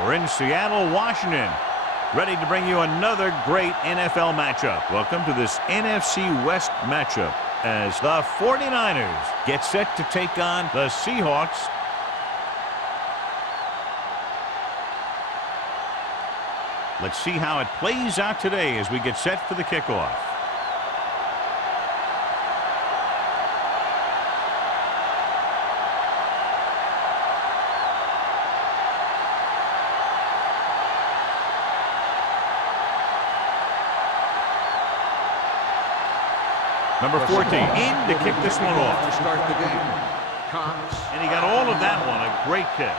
We're in Seattle, Washington, ready to bring you another great NFL matchup. Welcome to this NFC West matchup as the 49ers get set to take on the Seahawks. Let's see how it plays out today as we get set for the kickoff. Number 14 in to kick this one off. To start the game, Cox. And he got all of that one. A great kick.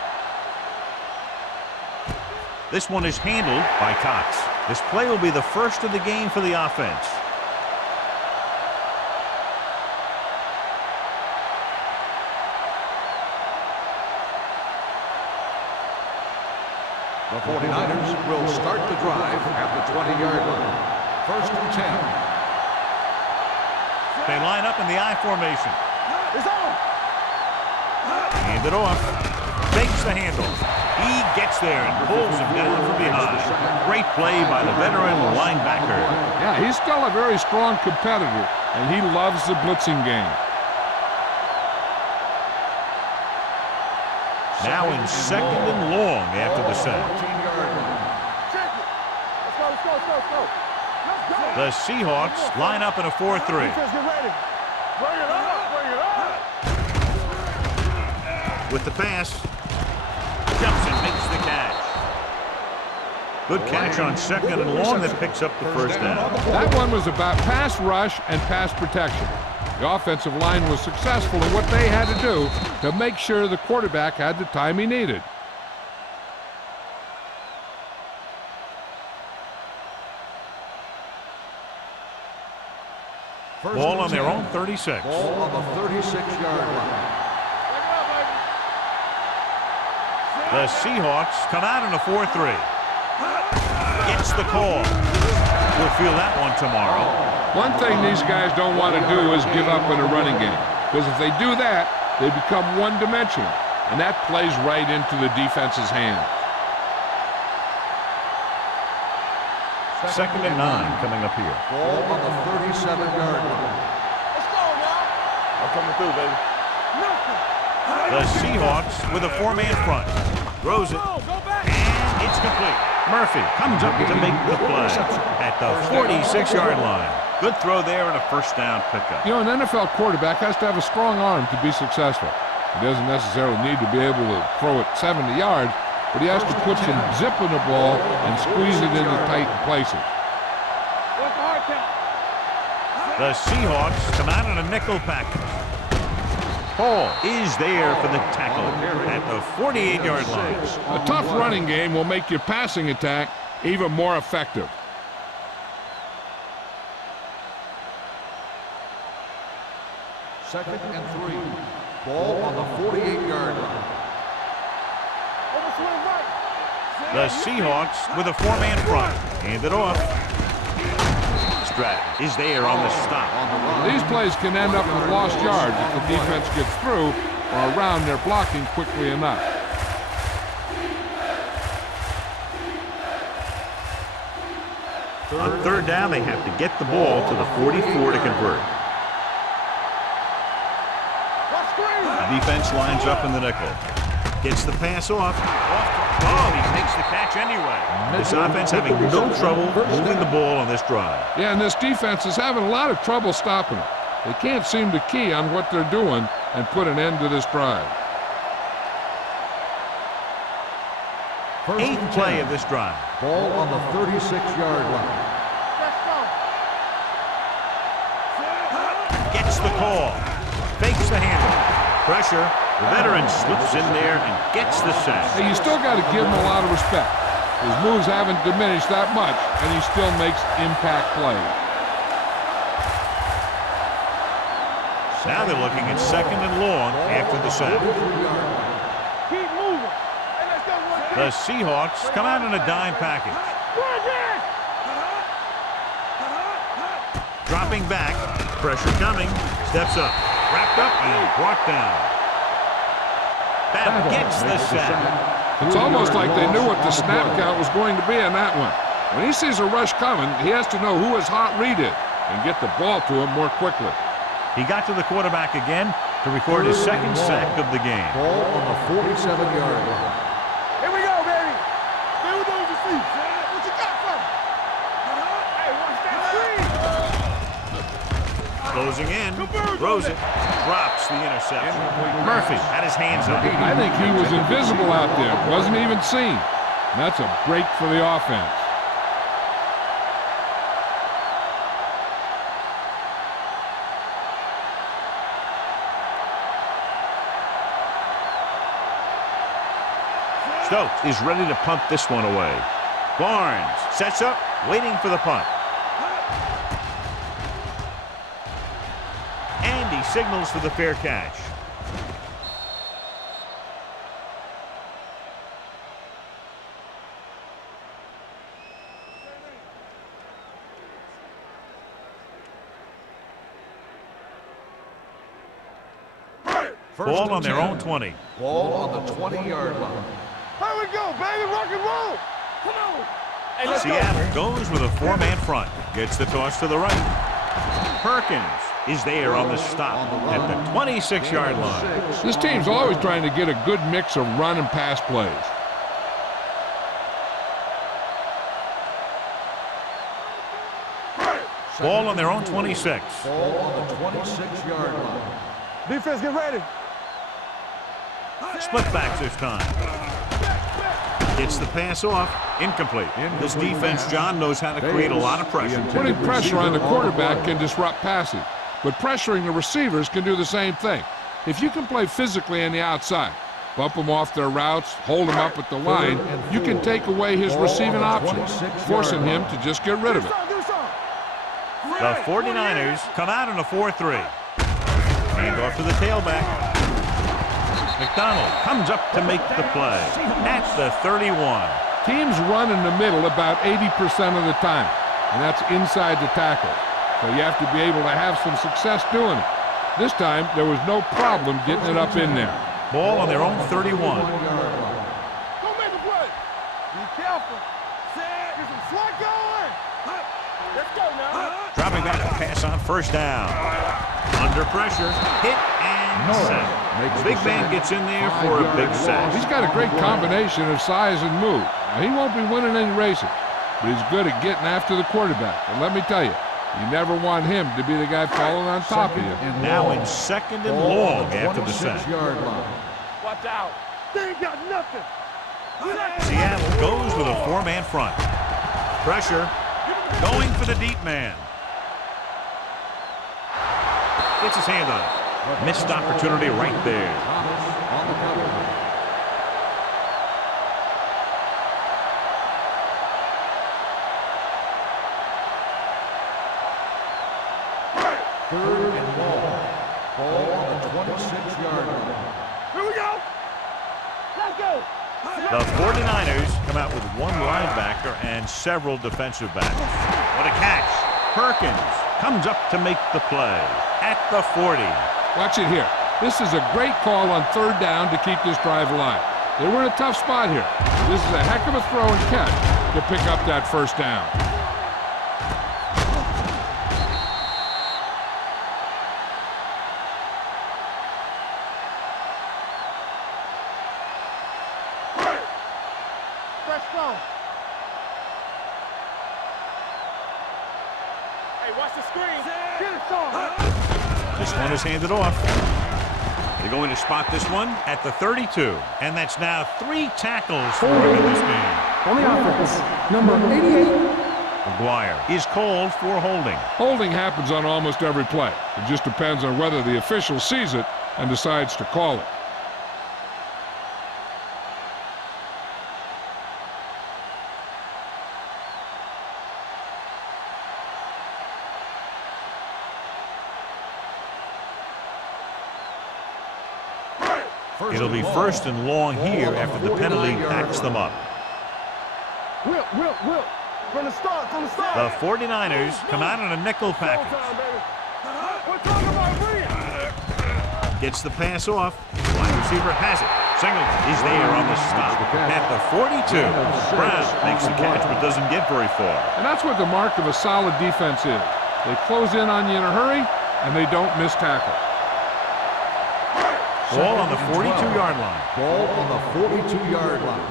This one is handled by Cox. This play will be the first of the game for the offense. The 49ers will start the drive at the 20-yard line. First and 10. They line up in the I formation. Hand it off. Fakes the handle. He gets there and pulls him down from behind. Great play by the veteran linebacker. Yeah, he's still a very strong competitor, and he loves the blitzing game. Now in second and long after the sack. Let's go. The Seahawks line up in a 4-3. Bring it up. With the pass, jumps and makes the catch. Good catch on second and long that picks up the first down. That one was about pass rush and pass protection. The offensive line was successful in what they had to do to make sure the quarterback had the time he needed. Ball on their own 36. Ball on the 36-yard line. The Seahawks come out in a 4-3. Gets the call. We'll feel that one tomorrow. One thing these guys don't want to do is give up in a running game, because if they do that, they become one-dimensional, and that plays right into the defense's hands. Second and 9 coming up here. Ball on the 37-yard line. Let's go now. I'm coming through, baby. The Seahawks with a four-man front. Throws it. And it's complete. Murphy comes up to make the play at the 46-yard line. Good throw there and a first down pickup. You know, an NFL quarterback has to have a strong arm to be successful. He doesn't necessarily need to be able to throw it 70 yards, but he has to put some zip in the ball and squeeze it into tight places. The Seahawks come out in a nickel package. Hall is there for the tackle at the 48-yard line. A tough running game will make your passing attack even more effective. Second and 3. Ball on the 48-yard line. The Seahawks with a four-man front. Hand it off. Stratton is there on the stop. These plays can end up with lost yards if the defense gets through or around their blocking quickly enough. On third down, they have to get the ball to the 44 to convert. The defense lines up in the nickel. Gets the pass off. Oh, he makes the catch anyway. This offense having no trouble moving the ball on this drive. Yeah, and this defense is having a lot of trouble stopping it. They can't seem to key on what they're doing and put an end to this drive. Eighth play of this drive. Ball on the 36-yard line. Gets the call. Fakes the handle. Pressure. The veteran slips in there and gets the sack. Hey, you still got to give him a lot of respect. His moves haven't diminished that much, and he still makes impact plays. Now they're looking at second and long after the sack. Keep moving. The Seahawks come out in a dime package. Dropping back. Pressure coming. Steps up. Wrapped up and brought down. That gets the sack. It's almost like they knew what the snap count was going to be on that one. When he sees a rush coming, he has to know who his hot read is and get the ball to him more quickly. He got to the quarterback again to record his second sack of the game. Ball on the 47-yard line. Here we go, baby. Stay with those receipts. What you got from? Hey, watch that screen. Closing in, throws it, drops the interception. Murphy had his hands up. I think he was invisible out there, wasn't even seen. And that's a break for the offense. Stokes is ready to punt this one away. Barnes sets up, waiting for the punt. And he signals for the fair catch. Ball on their own 20. Ball on the 20-yard line. Here we go, baby. Rock and roll. Come on. Hey, let's Seattle goes with a four-man front. Gets the toss to the right. Perkins is there on the stop at the 26-yard line. This team's always trying to get a good mix of run and pass plays. Ball on their own 26. Ball on the 26-yard line. Defense, get ready. Split backs this time. Gets the pass off. Incomplete. This defense, John, knows how to create a lot of pressure. Putting pressure on the quarterback can disrupt passing, but pressuring the receivers can do the same thing. If you can play physically on the outside, bump them off their routes, hold them up at the line, you can take away his receiving options, forcing him to just get rid of it. The 49ers come out in a 4-3. Hand off to the tailback. McDonald comes up to make the play at the 31. Teams run in the middle about 80% of the time, and that's inside the tackle. So you have to be able to have some success doing it. This time, there was no problem getting it up in there. Ball on their own 31. Don't make a play. Be careful. Get some slack going. Let's go now. Dropping back to pass on first down. Under pressure, hit and sack. The big man gets in there for a big sack. He's got a great combination of size and move. Now, he won't be winning any races, but he's good at getting after the quarterback. And let me tell you, you never want him to be the guy falling on top of you. Now in second and long after the sack. Watch out. They ain't got nothing. Seattle goes with a four-man front. Pressure, going for the deep man. Gets his hand on it. Missed opportunity right there. Third and long. Ball on the 26-yard line. Here we go. Let's go. The 49ers come out with one linebacker and several defensive backs. What a catch. Perkins comes up to make the play at the 40. Watch it here. This is a great call on third down to keep this drive alive. They were in a tough spot here. This is a heck of a throw and catch to pick up that first down. Fresh throw. Hey, watch the screen. Get it, son. This one is handed off. They're going to spot this one at the 32. And that's now 3 tackles for him in this game. On the offense, number 88. McGuire is called for holding. Holding happens on almost every play. It just depends on whether the official sees it and decides to call it. It'll be first and long here after the penalty backs them up. Whip. From the start. The 49ers come out in a nickel package. We're talking about real. Gets the pass off. Wide receiver has it. Singleton is there on the stop at the 42. Brown makes the catch but doesn't get very far. And that's what the mark of a solid defense is. They close in on you in a hurry, and they don't miss tackle. Ball on the 42-yard line. Ball on the 42-yard line.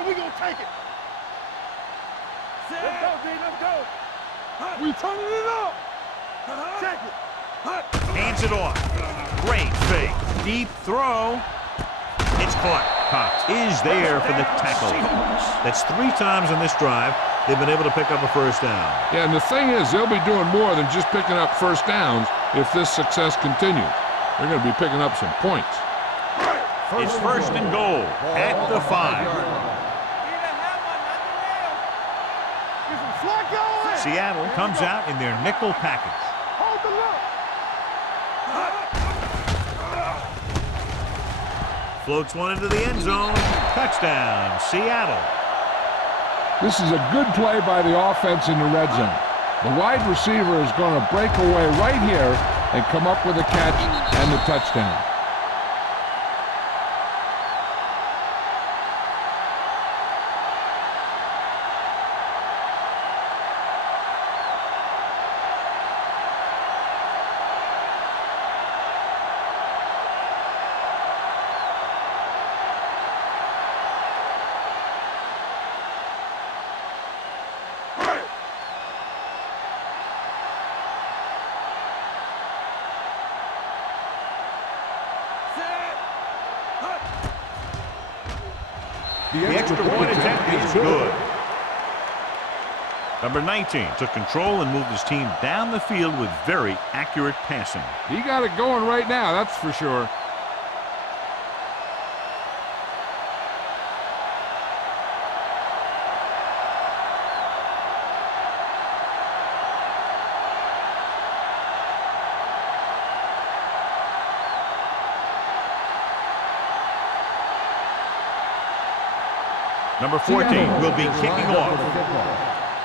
So we gonna take it. Let's go, D. Let's go. We turning it up. Check it. Hands it off. Great fake. Deep throw. It's caught. Cox is there for the tackle. That's 3 times on this drive they've been able to pick up a first down. Yeah, and the thing is, they'll be doing more than just picking up first downs if this success continues. They're going to be picking up some points. It's first and goal at the 5. Seattle comes out in their nickel package. Hold the look. Floats one into the end zone. Touchdown, Seattle. This is a good play by the offense in the red zone. The wide receiver is going to break away right here and come up with a catch and the touchdown. The extra point attempt is good. Number 19 took control and moved his team down the field with very accurate passing. He got it going right now, that's for sure. Number 14 will be kicking off.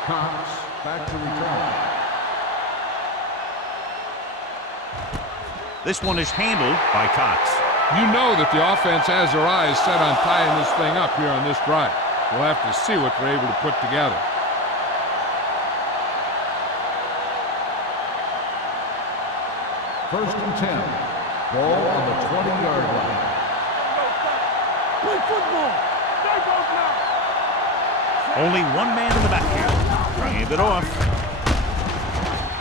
Cox back to return. This one is handled by Cox. You know that the offense has their eyes set on tying this thing up here on this drive. We'll have to see what they're able to put together. First and 10. Ball on the 20-yard line. Play football. There goes now. Only one man in the backfield. Hand it off.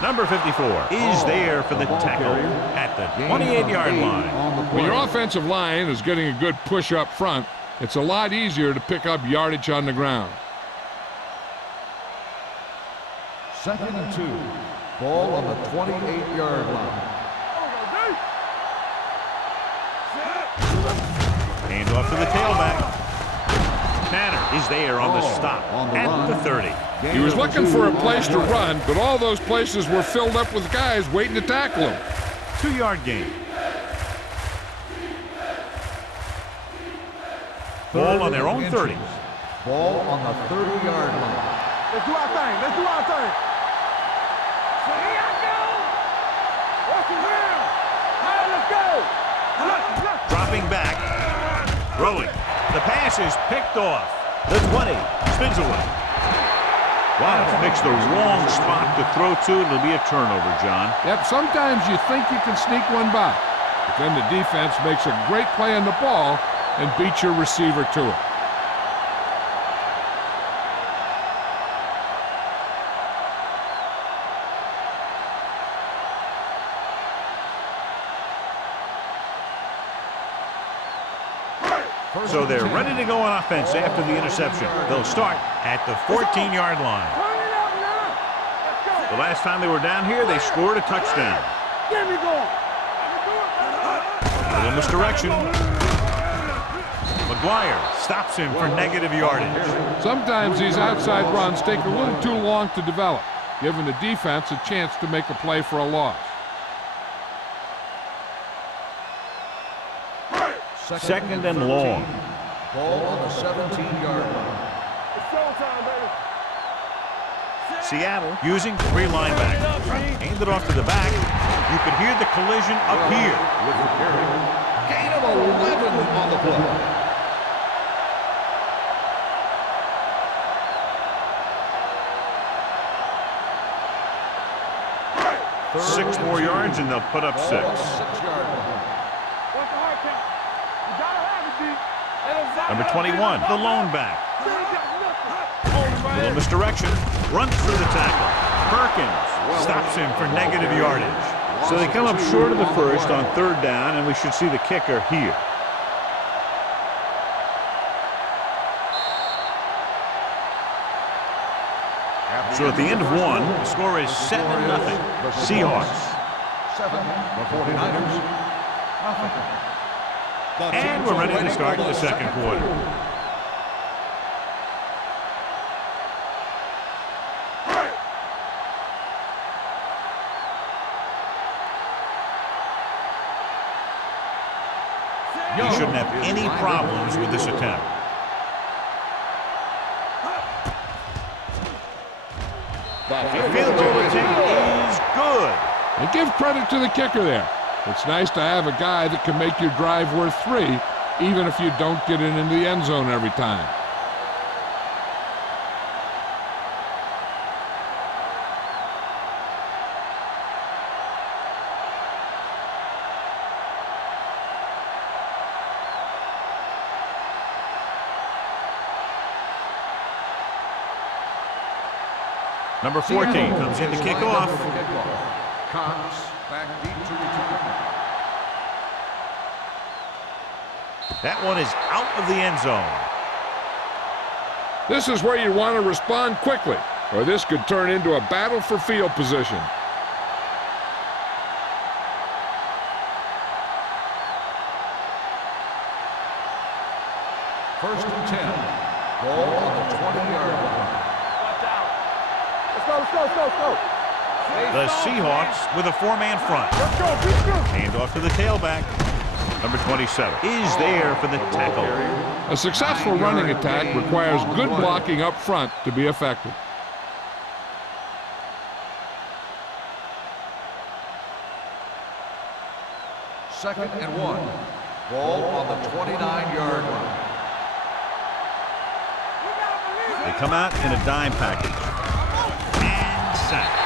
Number 54 is there for the tackle at the 28-yard line. When your offensive line is getting a good push up front, it's a lot easier to pick up yardage on the ground. Second and 2. Ball on the 28-yard line. Hand off to the tailback. Tanner is there on the stop at the 30. He was looking for a place to run, but all those places were filled up with guys waiting to tackle him. 2-yard gain. Ball on their own 30. Ball on the 30-yard line. Let's do our thing. Let's do our thing. Here I go. Watch it now. All right, let's go. Dropping back. Throwing. The pass is picked off. The 20 spins away. Wow, picks the wrong spot to throw to. It'll be a turnover, John. Yep, sometimes you think you can sneak one by, but then the defense makes a great play on the ball and beats your receiver to it. So they're ready to go on offense after the interception. They'll start at the 14-yard line. Turn it up now. Let's go. The last time they were down here, they scored a touchdown. Get me going. A little misdirection. McGuire stops him for negative yardage. Sometimes these outside runs take a little too long to develop, giving the defense a chance to make a play for a loss. Second and long. Ball on the 17-yard line. It's showtime, baby. Seattle using 3 linebackers. Hand it off to the back. You could hear the collision up here. With the carry. Gain of 11 on the play. 6 more yards and they'll put up 6. 6-yard line. What's the hard count? You gotta have it, D. Number 21, the lone back. Little misdirection. Runs through the tackle. Perkins stops him for negative yardage. So they come up short of the first on 3rd down, and we should see the kicker here. So at the end of 1, the score is 7-0. Seahawks. 7, the 49ers. Nothing. And we're ready to start the second quarter. He shouldn't have any problems with this attempt. The field goal attempt is good. And give credit to the kicker there. It's nice to have a guy that can make your drive worth 3, even if you don't get it into the end zone every time. Number 14 comes in to kick off. Cox back deep to return. That one is out of the end zone. This is where you want to respond quickly, or this could turn into a battle for field position. First and 10. Ball on the 20-yard line. Let's go. The Seahawks with a 4-man front. Let's go, let's go. Hand off to the tailback. Number 27 is there for the tackle. A successful running attack requires good blocking up front to be effective. Second and 1. Ball on the 29-yard line. They come out in a dime package. And sack.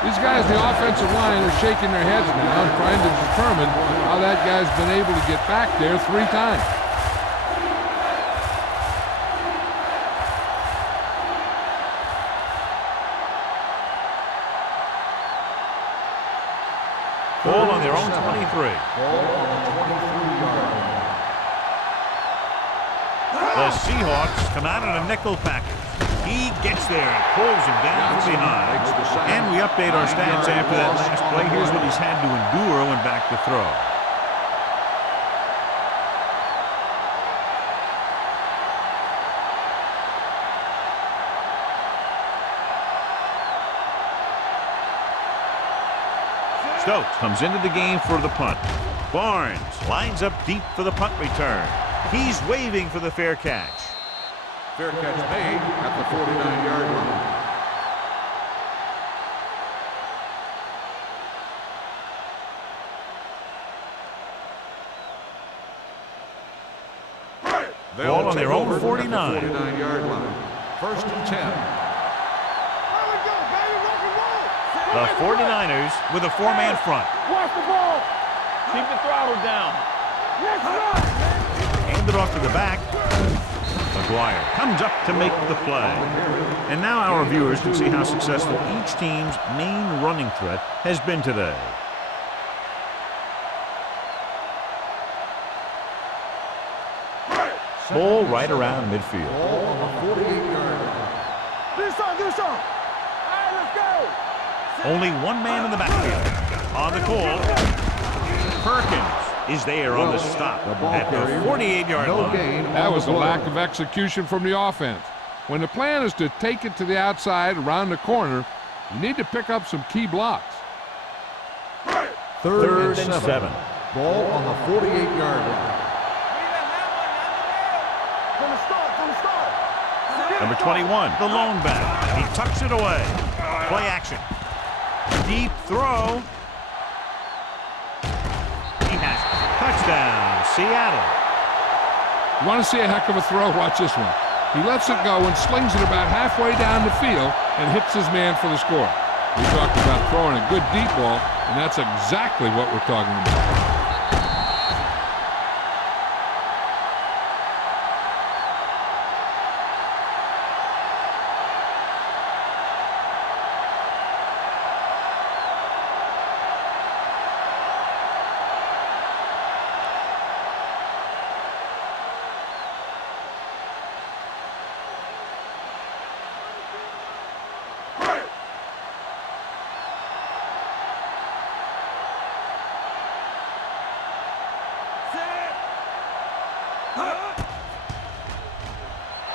These guys in the offensive line are shaking their heads now and trying to determine how that guy's been able to get back there 3 times. Ball on their own 23. Ball on the 23-yard line. The Seahawks come out in a nickel package. He gets there and pulls him down from behind. And we update our stats after that last play. Here's what he's had to endure when back to throw. Stokes comes into the game for the punt. Barnes lines up deep for the punt return. He's waving for the fair catch. Fair catch made at the 49-yard line. Ball on their own 49. 49-yard line. First and 10. The 49ers with a 4-man front. Watch the ball. Keep the throttle down. Let's run. Hand it off to the back. McGuire comes up to make the play. And now our viewers can see how successful each team's main running threat has been today. Ball right around midfield. Ball on the 48-yard line. Do something. All right, let's go. Only one man in the backfield. On the call, Perkins is there on the stop at the 48-yard line. That was a lack of execution from the offense. When the plan is to take it to the outside around the corner, you need to pick up some key blocks. Third and 7. Ball on the 48-yard line. From the start. Number 21, the lone back. He tucks it away. Play action. Deep throw. He has it. Touchdown, Seattle. You want to see a heck of a throw? Watch this one. He lets it go and slings it about halfway down the field and hits his man for the score. We talked about throwing a good deep ball, and that's exactly what we're talking about.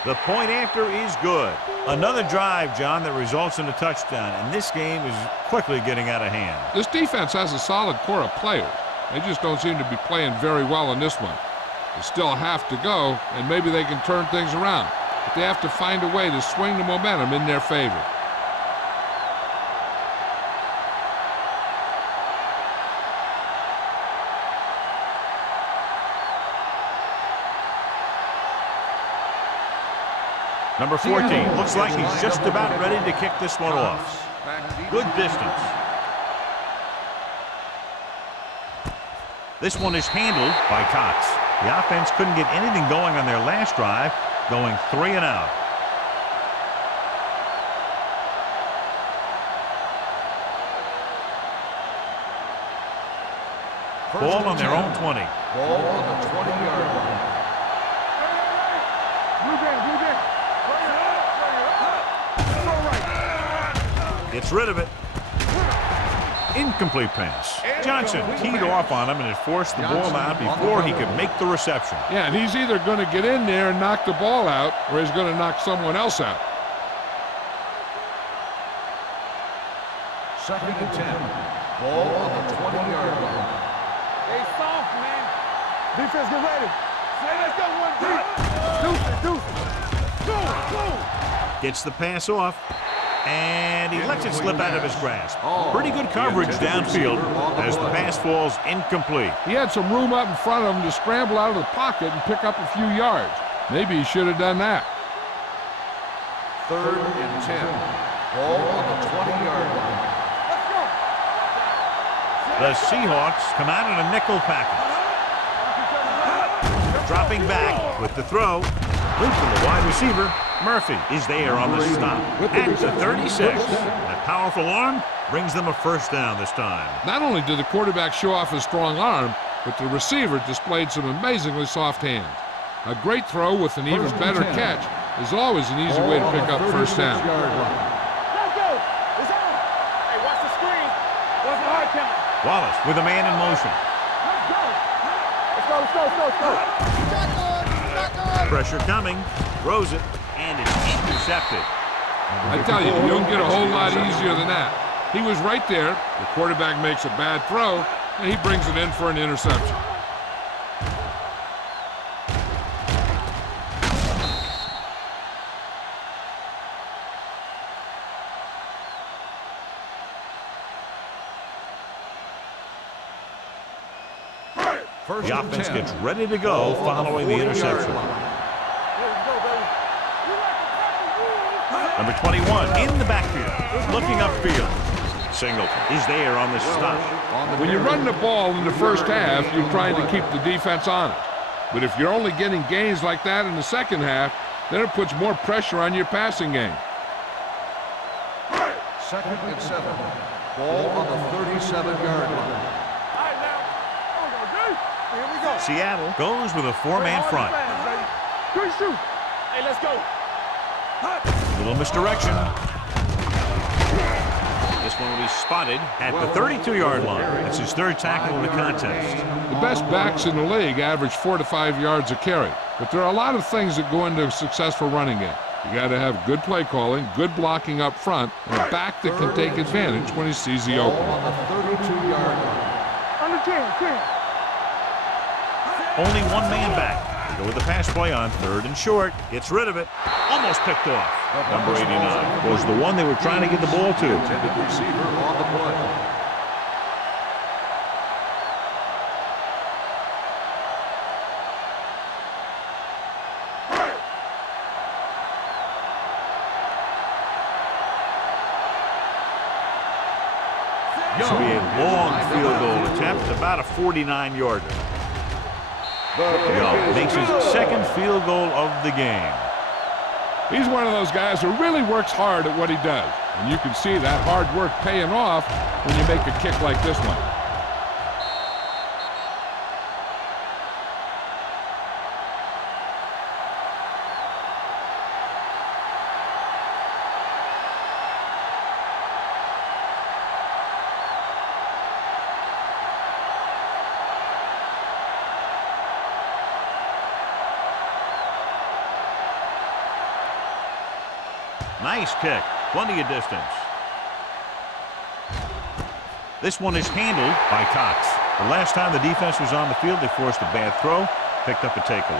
The point after is good. Another drive, John, that results in a touchdown, and this game is quickly getting out of hand. This defense has a solid core of players. They just don't seem to be playing very well in this one. They still have to go, and maybe they can turn things around. But they have to find a way to swing the momentum in their favor. Number 14 looks like he's just about ready to kick this one off. Good distance. This one is handled by Cox. The offense couldn't get anything going on their last drive, going 3 and out. Ball on their own 20. Ball on the 20-yard line. Gets rid of it. Incomplete pass. Johnson teed off on him and it forced the ball out before he could make the reception. Yeah, and he's either going to get in there and knock the ball out, or he's going to knock someone else out. 2nd and 10. Ball on the 20-yard line. Stay soft, man. Defense, get ready. Let's go 1 deep. Deuce. Gets the pass off. And he lets it slip out of his grasp. Pretty good coverage downfield as the pass falls incomplete. He had some room up in front of him to scramble out of the pocket and pick up a few yards. Maybe he should have done that. 3rd and 10. Ball on the 20-yard line. The Seahawks come out in a nickel package. Dropping back with the throw. Loop to the wide receiver. Murphy is there on the stop at the 36. That powerful arm brings them a first down this time. Not only did the quarterback show off his strong arm, but the receiver displayed some amazingly soft hands. A great throw with an even better catch is always an easy way to pick up first down. Let's go. It's on. Hey, watch the screen. What's the hard count? Wallace with a man in motion. Let's go. Pressure coming. Throws it. And it's intercepted. I tell you, you don't get a whole lot easier than that. He was right there. The quarterback makes a bad throw, and he brings it in for an interception. The offense gets ready to go following the interception. Number 21 in the backfield, looking upfield. Singleton is there on the stop. When you run the ball in the first half, you're trying to keep the defense honest. But if you're only getting gains like that in the second half, then it puts more pressure on your passing game. 2nd and 7. Ball on the 37-yard line. Seattle goes with a 4-man front. Hey, let's go. Little misdirection. This one will be spotted at the 32-yard line. That's his 3rd tackle in the contest. The best backs in the league average 4 to 5 yards a carry. But there are a lot of things that go into a successful running game. You got to have good play calling, good blocking up front, and a back that can take advantage when he sees the opening. On the 32-yard line. Under 10. Only 1 man back. They go with the pass play on 3rd and short. Gets rid of it. Almost picked off. Number 89 was the one they were trying to get the ball to. Intended receiver on the play. This will be a long field goal attempt, about a 49-yarder. Young makes his 2nd field goal of the game. He's one of those guys who really works hard at what he does. And you can see that hard work paying off when you make a kick like this one. Nice kick. Plenty of distance. This one is handled by Cox. The last time the defense was on the field, they forced a bad throw, picked up a takeaway.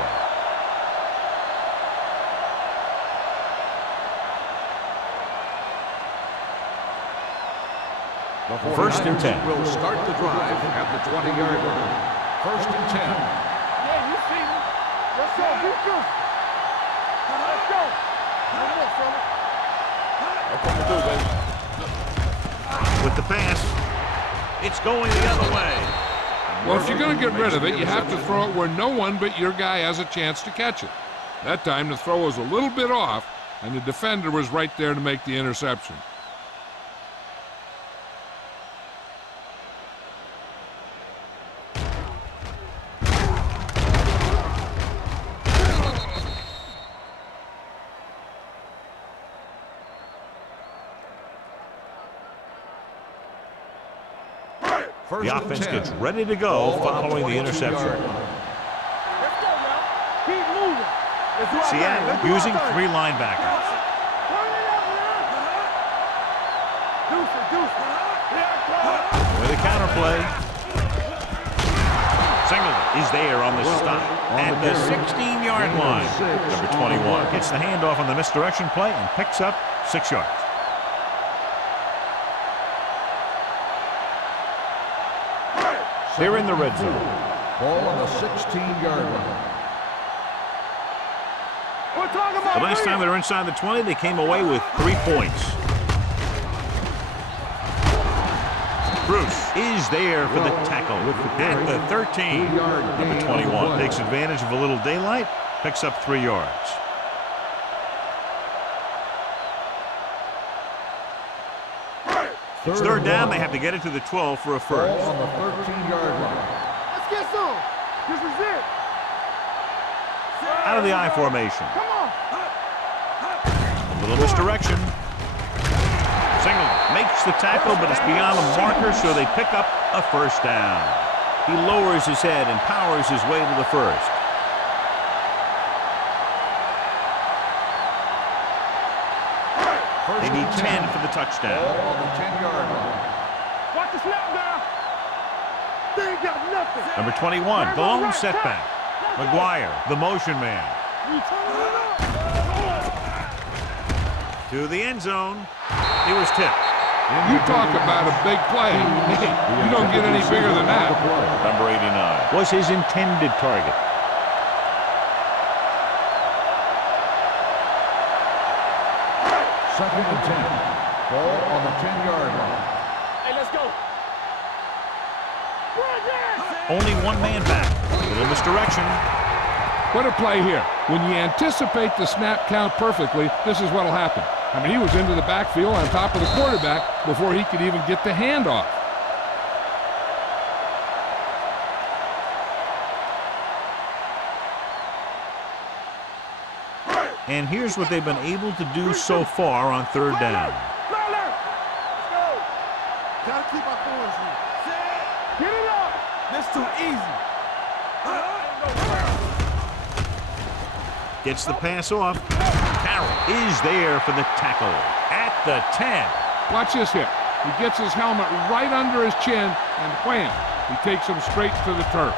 First and 10. Will start the drive at the 20-yard line. 1st and 10. Yeah, you see me. Let's go. Let's go. Let's go, fella. With the pass, it's going the other way. Well, if you're going to get rid of it, you have to throw it where no one but your guy has a chance to catch it. That time the throw was a little bit off, and the defender was right there to make the interception. The offense gets ready to go following the interception. Let's go now. Keep moving. Seattle using 3 linebackers. Turn it up, man. Deuce. With a counter play. Singleton is there on the stop at the 16-yard line. Number 21 gets the handoff on the misdirection play and picks up 6 yards. They're in the red zone. Ball on the 16-yard line. We're talking about The last time they were inside the 20, they came away with 3 points. Bruce is there for the tackle at the 13. Number 21 takes advantage of a little daylight, picks up 3 yards. It's 3rd down. They have to get it to the 12 for a first. Ball on the 13-yard line. Let's get some. This is it. Out of the I formation. Come on. A little misdirection. Singleton makes the tackle, but it's beyond the marker, so they pick up a first down. He lowers his head and powers his way to the first. They need 10 for the touchdown. Ball on the 10-yard line. Watch the snap now. They ain't got nothing. Number 21, the lone setback. McGuire, the motion man. You turn it up. To the end zone. He was tipped. You talk about a big play. Hey, you don't get any bigger than that. Number 89 was his intended target. Second and 10. Ball on the 10-yard line. Hey, let's go. Only one man back. A little misdirection. What a play here. When you anticipate the snap count perfectly, this is what'll happen. I mean, he was into the backfield on top of the quarterback before he could even get the handoff. And here's what they've been able to do so far on 3rd down. Let's go. Gotta keep our points here. Get it up. That's too easy. Gets the pass off. Carroll is there for the tackle at the 10. Watch this hit. He gets his helmet right under his chin, and wham, he takes him straight to the turf.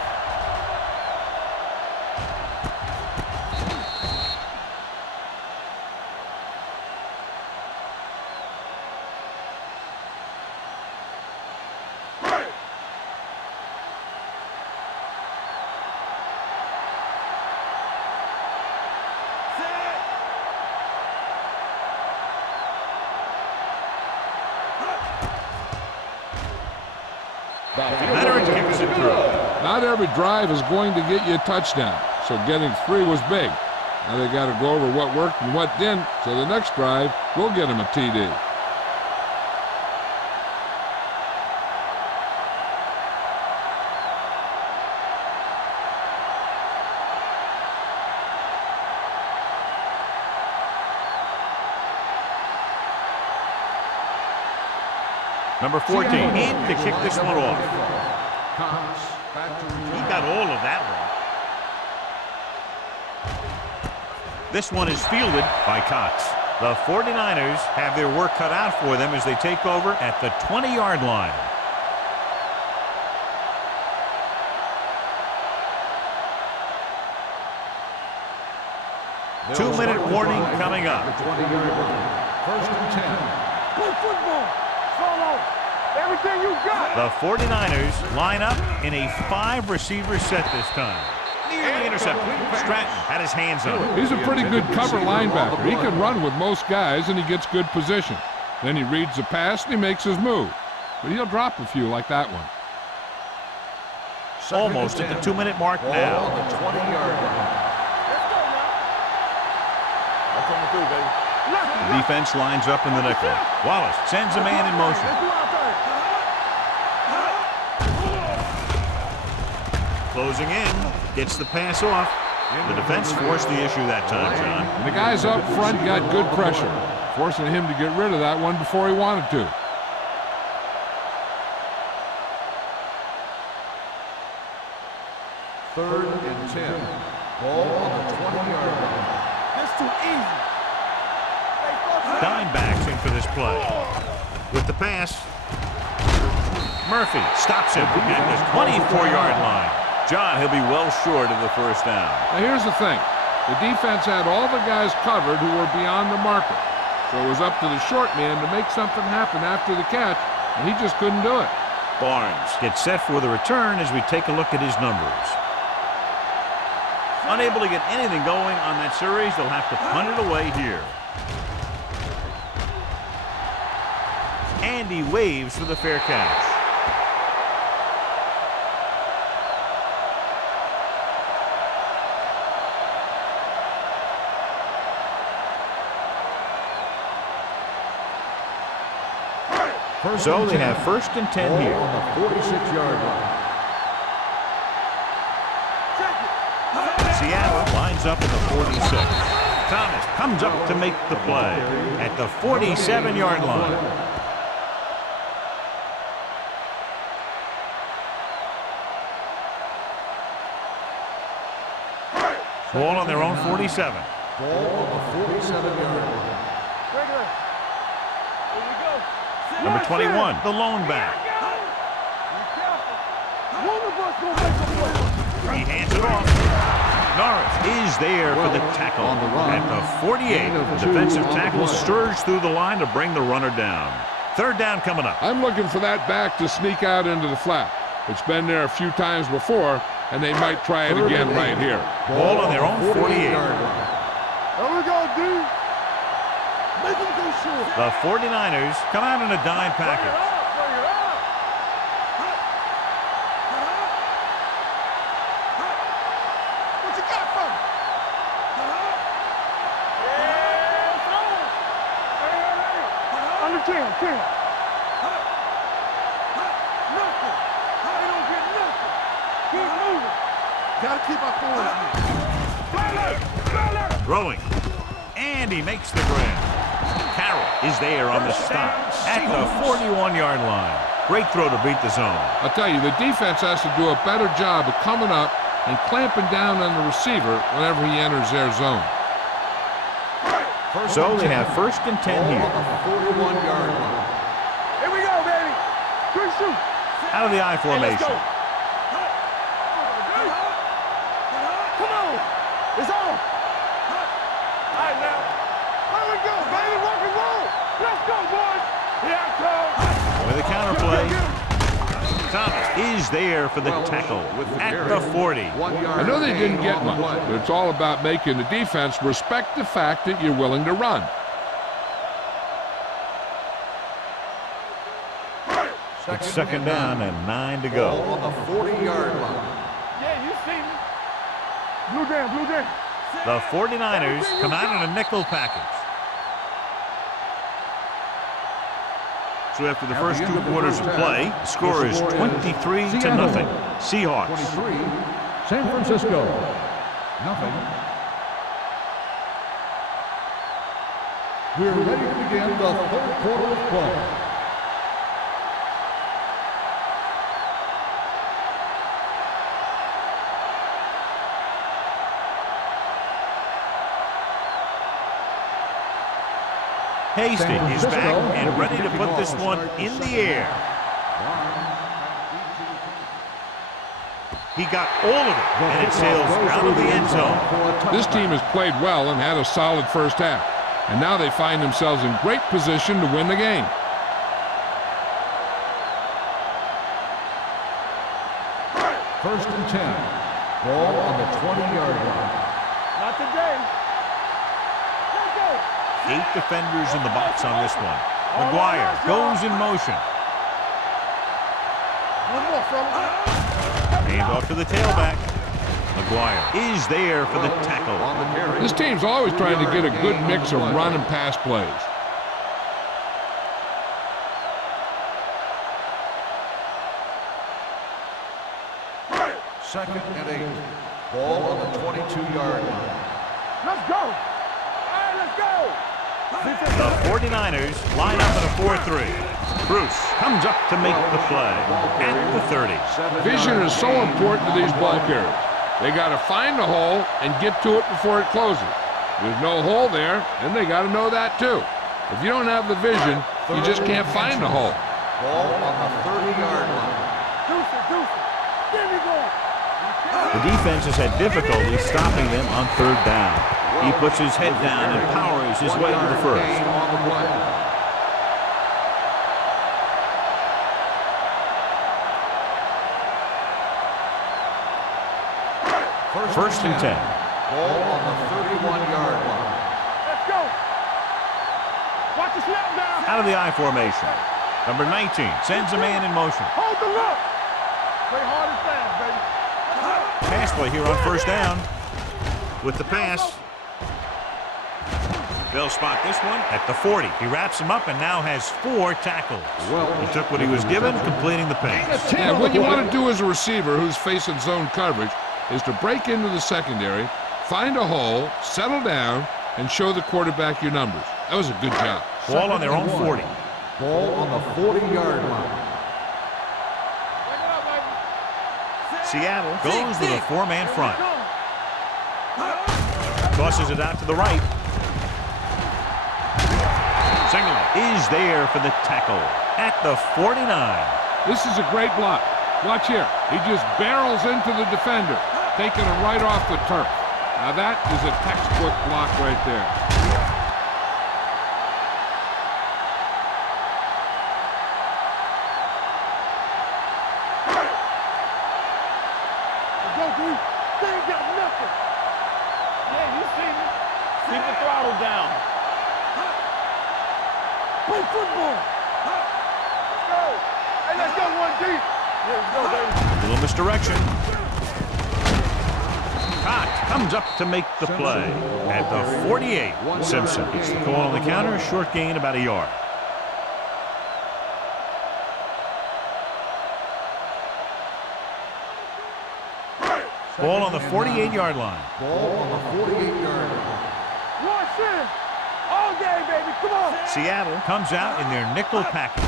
Veteran kicks it through. Not every drive is going to get you a touchdown, so getting 3 was big. Now they got to go over what worked and what didn't, so the next drive will get him a TD. Number 14 in to kick this one off. He got all of that one. This one is fielded by Cox. The 49ers have their work cut out for them as they take over at the 20-yard line. Two-minute warning coming up. 20-yard line. First and 10. Play football. Solo. Everything you got. The 49ers line up in a 5-receiver set this time. Nearly intercepted. Stratton had his hands on it. He's a pretty good cover linebacker. He can run with most guys, and he gets good position. Then he reads the pass, and he makes his move. But he'll drop a few like that one. Almost at the 2-minute mark now. On the 20-yard line. That's coming through, baby. The defense lines up in the nickel. Wallace sends a man in motion. Closing in, gets the pass off. The defense forced the issue that time, John. And the guys up front got good pressure, forcing him to get rid of that one before he wanted to. Third and 10. Ball on the 20-yard line. That's too easy. Dime backs in for this play. With the pass, Murphy stops him at the 24-yard line. John, he'll be well short of the first down. Now here's the thing. The defense had all the guys covered who were beyond the marker. So it was up to the short man to make something happen after the catch, and he just couldn't do it. Barnes gets set for the return as we take a look at his numbers. Unable to get anything going on that series, they'll have to punt it away here. And he waves for the fair catch. So they have first and 10 here. On the 46-yard line. Seattle lines up at the 46. Thomas comes up to make the play at the 47-yard line. Ball on their own 47. Ball on the 47-yard line. Number 21, the lone back. He hands it off. Norris is there for the tackle at the 48. The defensive tackle stirs through the line to bring the runner down. Third down coming up. I'm looking for that back to sneak out into the flat. It's been there a few times before, and they might try it again right here. Ball on their own 48. There we go, D. Make him go short. The 49ers come out in a dime package. Bring it up. What you got for me? Yeah, it's on. Hey. Under 10. Nothing. They don't get nothing. Keep moving. Gotta keep our points. Throwing. And he makes the grab. Carroll is there on the stop at the 41-yard line. Great throw to beat the zone. I'll tell you, the defense has to do a better job of coming up and clamping down on the receiver whenever he enters their zone. So they have first and 10 here. On the 41-yard line. Here we go, baby. Quick shoot. Out of the I formation. Come on. It's on. All right, now. Here we go, baby. Rock and roll. Let's go, boys. Here I come. With a counterplay, Thomas is there for the tackle at the 40. I know they didn't get much, but it's all about making the defense respect the fact that you're willing to run. It's second down and 9 to go. Ball on the 40-yard line. Yeah, you see me. Blue down, blue down. The 49ers come out in a nickel package. So after the first 2 quarters of play, the score is 23 to nothing. Seahawks. 23, San Francisco. Nothing. We're ready to begin the third quarter of play. Hasty is back and ready to put this one in the air. He got all of it, and it sails out of the end zone. This team has played well and had a solid first half. And now they find themselves in great position to win the game. First and 10. Ball on the 20-yard line. Not today. Let's go. 8 defenders in the box on this one. McGuire goes in motion. One more, fella. Hand off to the tailback. McGuire is there for the tackle. On the carry. This team's always trying to get a good mix of run and pass plays. Second and 8. Ball on the 22-yard line. Let's go. All right, let's go. The 49ers line up in a 4-3. Bruce comes up to make the play at the 30. Vision is so important to these ball carriers. They got to find the hole and get to it before it closes. There's no hole there, and they got to know that too. If you don't have the vision, you just can't find the hole. Ball on the 30-yard line. Deuce it, deuce it. Give me going. The defense has had difficulty stopping them on third down. He puts his head down and powers his way to the first. Gain on the play. First and 10. Ball on the 31-yard line. Let's go. Watch the snap now. Out of the I formation. Number 19 sends a man in motion. Hold the look. Play hard and fast, baby. Pass play here on first down. With the pass. They'll spot this one at the 40. He wraps him up and now has 4 tackles. He took what he was given, completing the pass. And what you want to do as a receiver who's facing zone coverage is to break into the secondary, find a hole, settle down, and show the quarterback your numbers. That was a good job. Ball on their own 40. Ball on the 40-yard line. Bring it up, baby. Seattle goes with a 4-man front. Tosses it out to the right. Single is there for the tackle at the 49. This is a great block. Watch here. He just barrels into the defender, taking him right off the turf. Now that is a textbook block right there. Let's go, dude. They ain't got nothing. Yeah, you see me. Keep the throttle down. Play football. Let's go. Hey, let's go, 1 deep. Yeah, let's go, baby. Little misdirection. Cott comes up to make the play at the 48. Simpson gets the call on the counter. Short gain, about a yard. Ball on the 48-yard line. Ball on the 48-yard line. Rush in. All day, baby. Come on. Seattle comes out in their nickel package.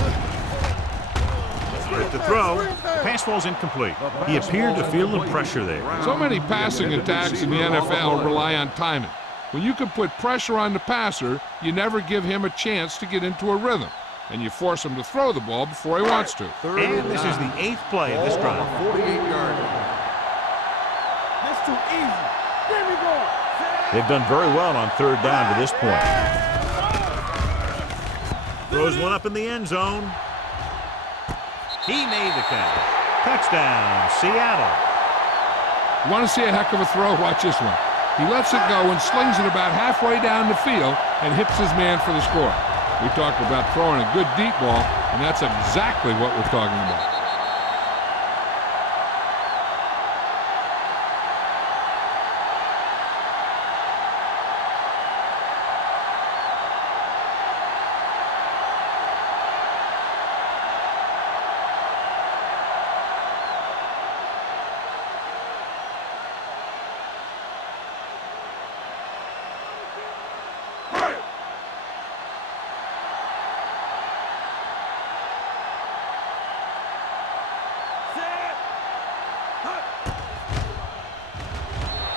With the throw, the pass falls incomplete. He appeared to feel the pressure there. So many passing attacks in the NFL rely on timing. When you can put pressure on the passer, you never give him a chance to get into a rhythm, and you force him to throw the ball before he wants to. And this is the 8th play of this drive. 48-yard line. This too easy. Give me going. They've done very well on third down to this point. Throws one up in the end zone. He made the catch. Touchdown, Seattle. You want to see a heck of a throw? Watch this one. He lets it go and slings it about halfway down the field and hits his man for the score. We talk about throwing a good deep ball, and that's exactly what we're talking about.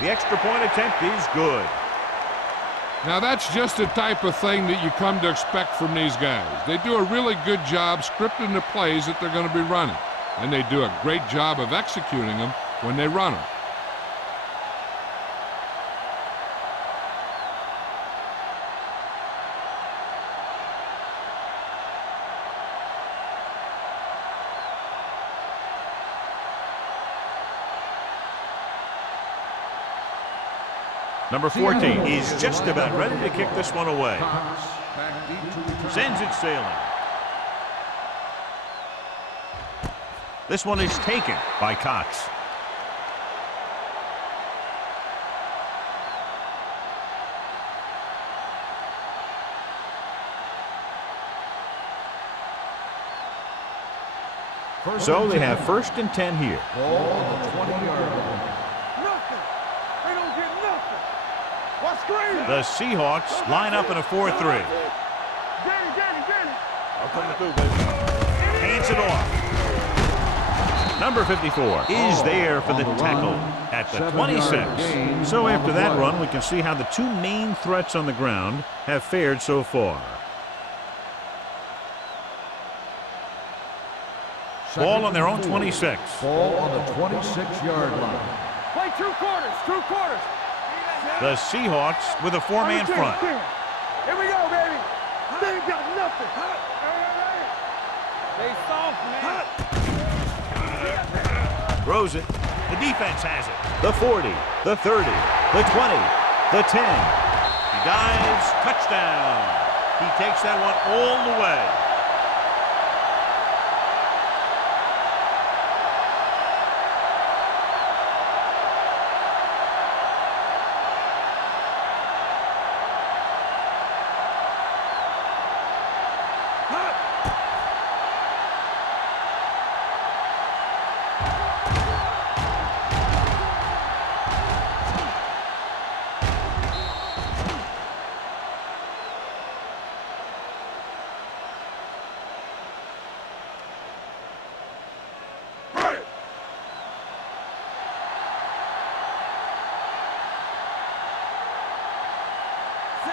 The extra point attempt is good. Now that's just the type of thing that you come to expect from these guys. They do a really good job scripting the plays that they're going to be running, and they do a great job of executing them when they run them. Number 14 is just about ready to kick this one away. Sends it sailing. This one is taken by Cox. So they have 1st and 10 here. Ball on the 20-yard line. Nothing. They don't get nothing. What's screen? The Seahawks line up in a 4-3. Get it. I'm coming through, baby. Hands it off. Number 54 is there for the tackle at the 26. So after that run, we can see how the two main threats on the ground have fared so far. Ball on their own 26. Ball on the 26-yard line. Play 2 quarters. 2 quarters. The Seahawks with a 4-man front. Here we go, baby. They ain't got nothing. They soft, man. Throws it. The defense has it. The 40, the 30, the 20, the 10. He dives. Touchdown. He takes that one all the way.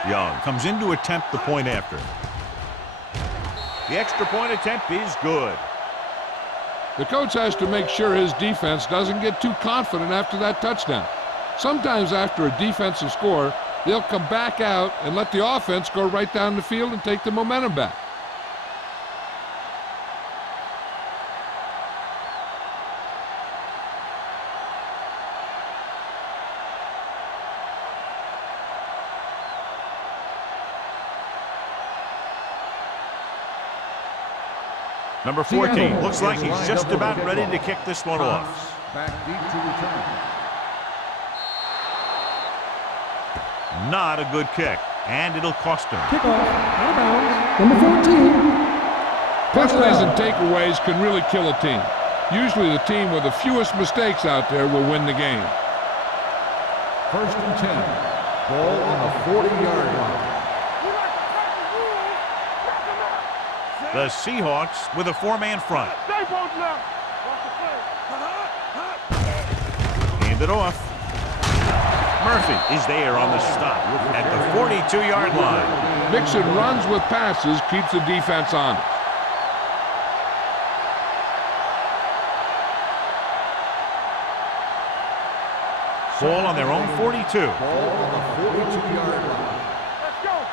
Young comes in to attempt the point after. The extra point attempt is good. The coach has to make sure his defense doesn't get too confident after that touchdown. Sometimes after a defensive score, they'll come back out and let the offense go right down the field and take the momentum back. Number 14 looks like he's just about ready to kick this one off. Back deep to return. Not a good kick, and it'll cost him. Kickoff, out of bounds, number 14. Penalties and takeaways can really kill a team. Usually the team with the fewest mistakes out there will win the game. 1st and 10. Ball on the 40-yard line. The Seahawks with a 4-man front. Stay both now. Hand it off. Murphy is there on the stop at the 42-yard line. Mixing runs with passes keeps the defense honest. Ball on their own 42. Ball on the 42-yard line. Let's go.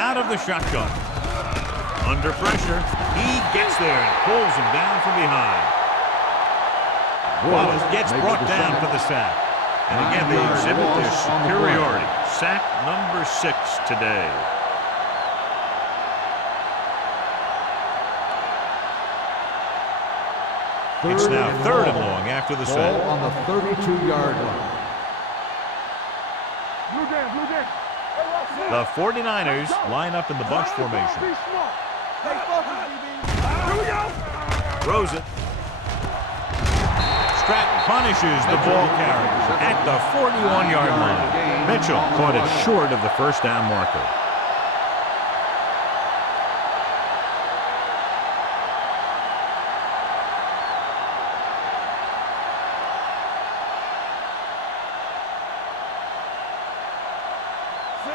Out of the shotgun. Under pressure. He gets there and pulls him down from behind. Wallace gets brought down for the sack. And again, they exhibit their superiority. Sack number 6 today. It's now 3rd and long after the set. Ball on the 32-yard line. Blue jam, blue jam. The 49ers line up in the bunch formation. Be smart. Stay focused, DB. Here we go. Throws it. Stratton punishes the ball carrier at the 41-yard line. Mitchell caught it short of the first down marker.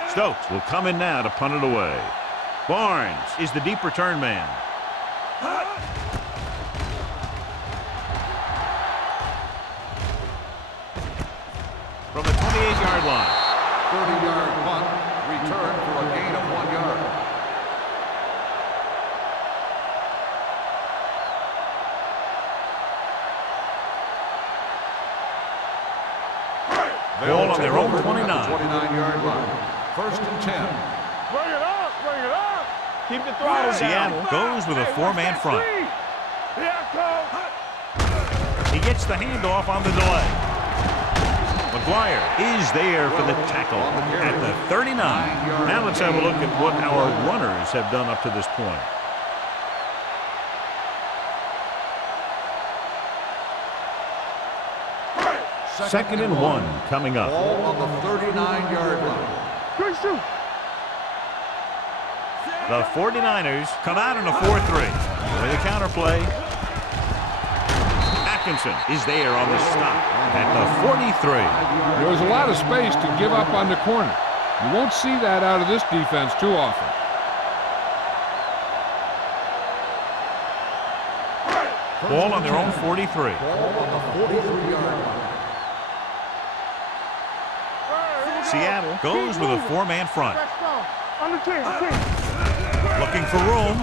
Stokes will come in now to punt it away. Barnes is the deep return man. From the 28-yard line. 30-yard punt, return for a gain of 1 yard. Ball on their own 29. 29-yard line. 1st and 10. Bring it up, bring it up. Keep the throttle Seattle down. goes with a 4-man front. Here comes. He gets the handoff on the delay. McGuire is there for the tackle at the 39. Now let's have a look at what our runners have done up to this point. Second and 1 coming up. Ball on the 39-yard line. Good shoot. The 49ers come out in a 4-3. With a counterplay. Atkinson is there on the stop at the 43. There was a lot of space to give up on the corner. You won't see that out of this defense too often. Ball on their own 43. Ball on the 43-yard line. Seattle goes with a 4-man front. On the 10, 10. Looking for room.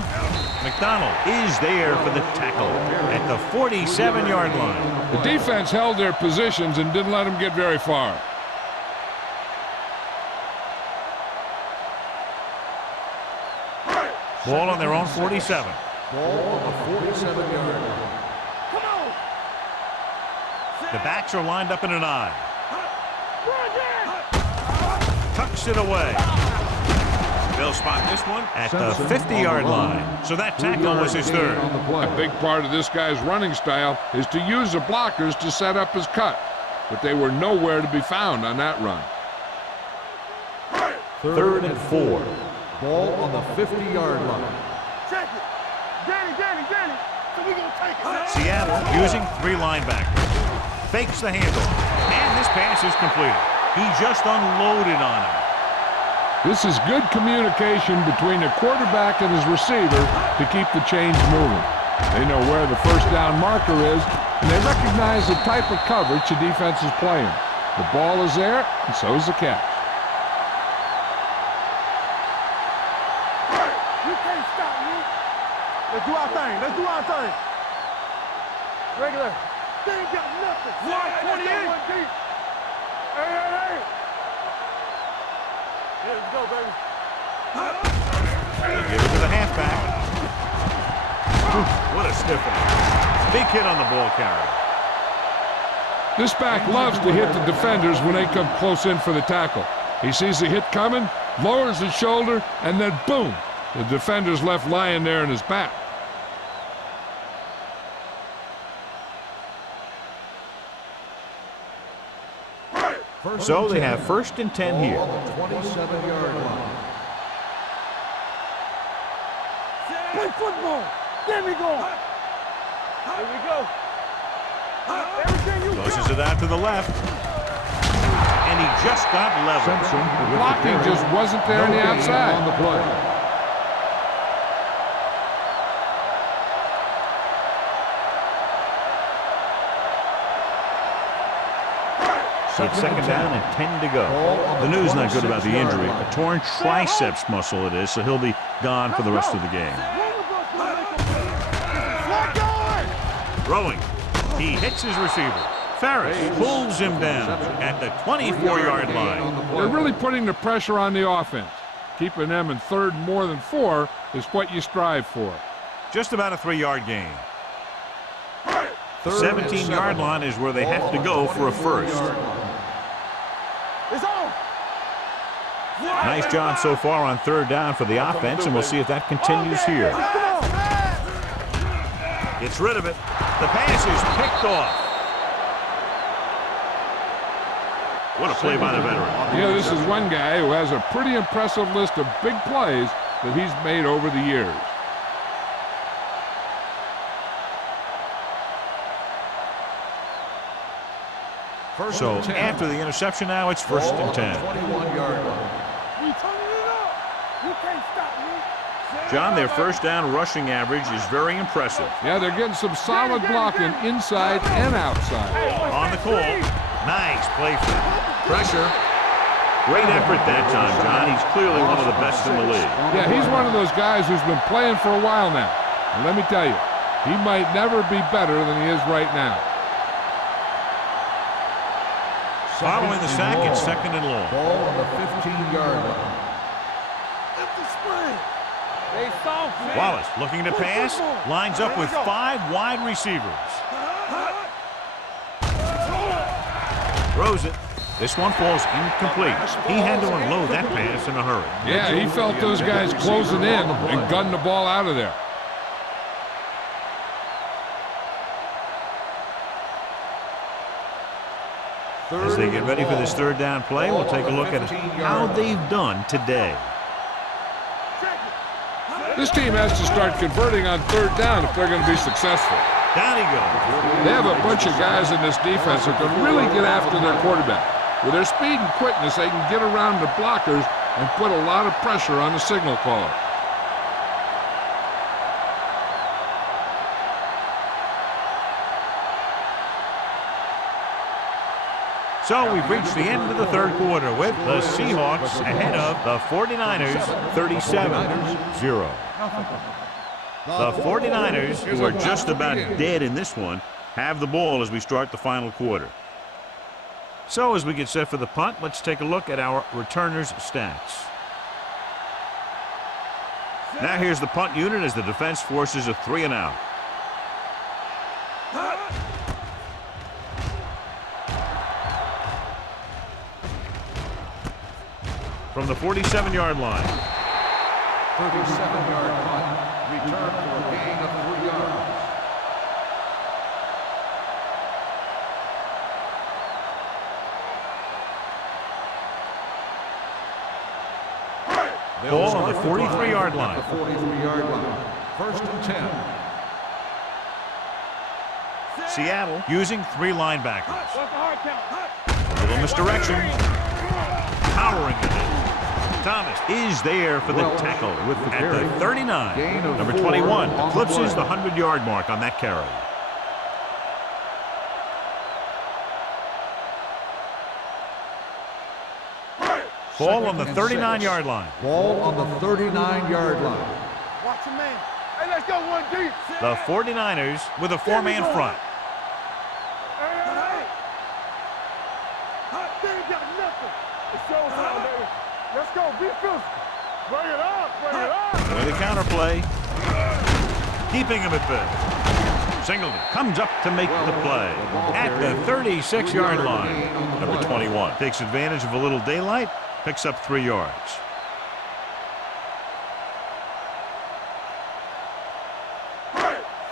McDonald is there for the tackle at the 47-yard line. The defense held their positions and didn't let them get very far. Ball on their own 47. Ball on the 47-yard line. Come on. The backs are lined up in an I. Run again. Tucks it away. They'll spot this one at the 50-yard line. So that tackle was his 3rd. A big part of this guy's running style is to use the blockers to set up his cut. But they were nowhere to be found on that run. 3rd and 4. Ball on the 50-yard line. Check it. Danny. So we gonna take it. Seattle using 3 linebackers. Fakes the handle. And this pass is completed. He just unloaded on him. This is good communication between the quarterback and his receiver to keep the chains moving. They know where the first down marker is, and they recognize the type of coverage the defense is playing. The ball is there, and so is the catch. You can't stop me. Let's do our thing. Regular. They ain't got nothing. 128. Hey. Let's go, baby. They give it to the halfback. What a stiff one. Big hit on the ball carrier. This back loves to hit the defenders when they come close in for the tackle. He sees the hit coming, lowers his shoulder, and then boom, the defender's left lying there in his back. So they have 1st and 10 here. Ball on the 27-yard line. Play football. There we go. Everything you Closes it out to the left. And he just got level. The blocking just wasn't there on the outside. On the play. It's 2nd down and 10 to go. The news not good about the injury. A torn triceps muscle it is, so he'll be gone for the rest of the game. Throwing. He hits his receiver. Ferris pulls him down at the 24-yard line. They're really putting the pressure on the offense. Keeping them in 3rd more than 4 is what you strive for. Just about a 3-yard gain. 17-yard line is where they have to go for a first. It's on. Nice job so far on third down for the offense, and we'll see if that continues here. Gets rid of it. The pass is picked off. What a play by the veteran. Yeah, this is one guy who has a pretty impressive list of big plays that he's made over the years. So after the interception now, it's 1st and 10. 21-yard line. We turning it up. You can't stop me. John, their first down rushing average is very impressive. Yeah, they're getting some solid blocking inside and outside. On the call. Nice play for pressure. Great effort that time, John. He's clearly one of the best in the league. Yeah, he's one of those guys who's been playing for a while now. And let me tell you, he might never be better than he is right now. Following the sack, it's 2nd and long. Ball on the 15-yard line. They soft, man. Wallace looking to pass. Lines up with 5 wide receivers. Throws it. This one falls incomplete. He had to unload that pass in a hurry. Yeah, he felt those guys closing in and gunned the ball out of there. As they get ready for this third down play, we'll take a look at how they've done today. This team has to start converting on third down if they're going to be successful. Down he goes. They have a bunch of guys in this defense that can really get after their quarterback. With their speed and quickness, they can get around the blockers and put a lot of pressure on the signal caller. So we've reached the end of the third quarter with the Seahawks ahead of the 49ers 37-0. The 49ers, who are just about dead in this one, have the ball as we start the final quarter. So as we get set for the punt, let's take a look at our returners' stats. Now here's the punt unit as the defense forces a 3-and-out. From the 47-yard line. 37-yard punt. Return for a gain of 3 yards. Ball on the 43-yard line. 43-yard line. 1st and 10. Seattle using 3 linebackers. What's the hard count? A little misdirection. Powering it in. Thomas is there for the tackle at the 39. Number 21 eclipses the 100-yard mark on that carry. Ball on the 39-yard line. Ball on the 39-yard line. Watch your man. Hey, let's go one deep. The 49ers with a 4-man front. Hey. They ain't got nothing. It's showtime, baby. Let's go. Be physical. Bring it up. Bring it up. With a counterplay. Keeping him at bay. Singleton comes up to make the play at the 36-yard line. Number 21 takes advantage of a little daylight. Picks up 3 yards.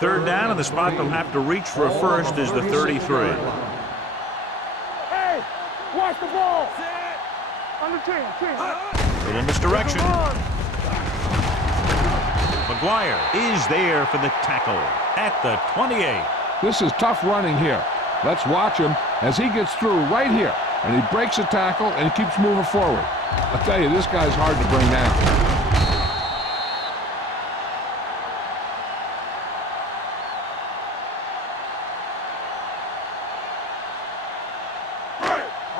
Third down, and the spot they'll have to reach for a first is the 33. Hey, watch the ball. Under 10. Little misdirection. McGuire is there for the tackle at the 28. This is tough running here. Let's watch him as he gets through right here. And he breaks a tackle and he keeps moving forward. I'll tell you, this guy's hard to bring down.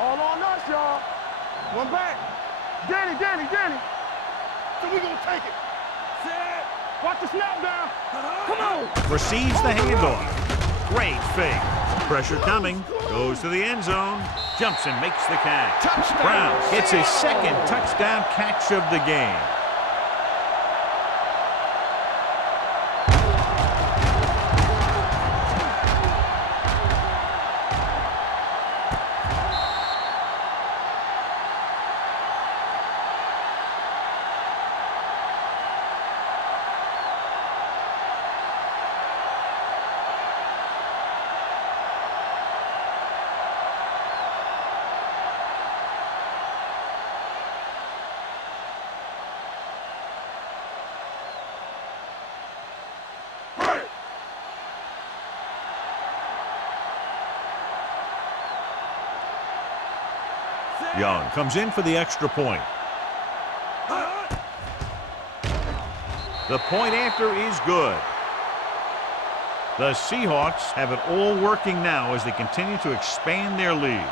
All on us, y'all. One back. Danny. So we gonna take it. Watch the snap down. Come on. Receives the handoff. Great fake. Pressure coming. Goes to the end zone. Jumps and makes the catch. Touchdown. Brown hits his second touchdown catch of the game. Young comes in for the extra point. The point after is good. The Seahawks have it all working now as they continue to expand their lead.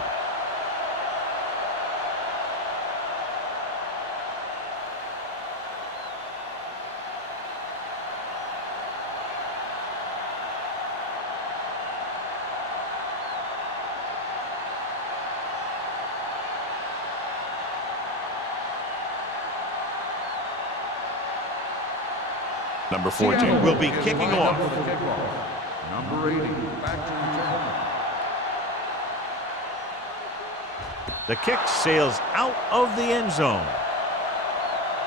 Number 14 will be kicking off. Number 80, back to return. The kick sails out of the end zone.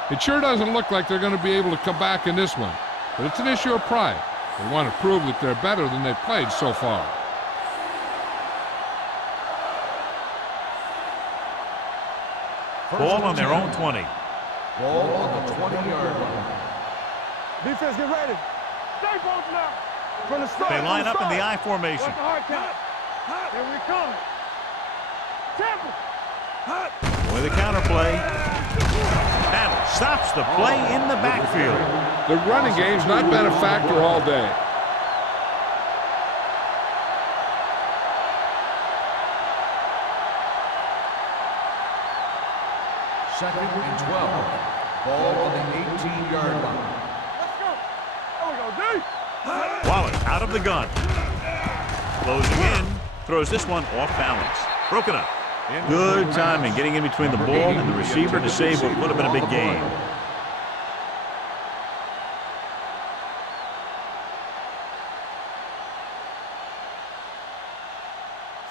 It sure doesn't look like they're going to be able to come back in this one, but it's an issue of pride. They want to prove that they're better than they've played so far. Ball on their own 20. Ball on the 20-yard line. Defense, get ready. Stay both now. From the start. They line up in the I formation. Watch the hard count. Here we come. Temple. With the counterplay. Battle stops the play in the backfield. The running game's not been a factor all day. Second and 12. Ball on the 18-yard line. Let's go. There we go, D. Wallace out of the gun. Closing in. Throws this one off balance. Broken up. Good timing getting in between the ball and the receiver to save what would have been a big game.